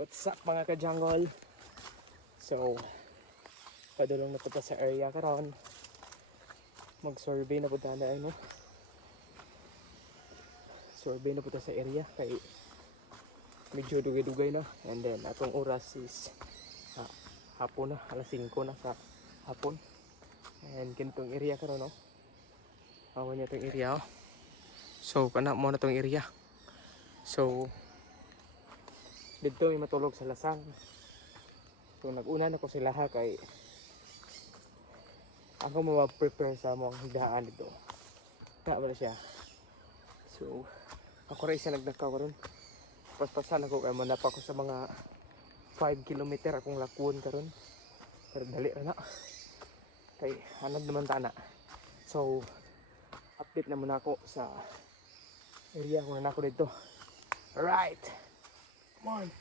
What's up mga ka-jungle? So, padulong na po ta sa area karon. Mag-survey na po ta na ano. Survey na po ta sa area kay medyo dugay-dugay na. And then atong oras is hapon na, alas 5 na sa hapon. And kintong area karon no. Awan niya tong area. Oh. So, kana mo na tong area. So, dito may matulog sa lasang. So nag-una na ko sila ha kay ako mag-prepare sa mga higdaan dito. Wala siya. So ako rin siya nagdakaw karon. Paspasan ako kay manapa ko sa mga 5 kilometer akong lakuan karon. Pero dali ra na. Kay hanad naman tana. So update na muna ako sa area kung na ako dito. Alright. Come on.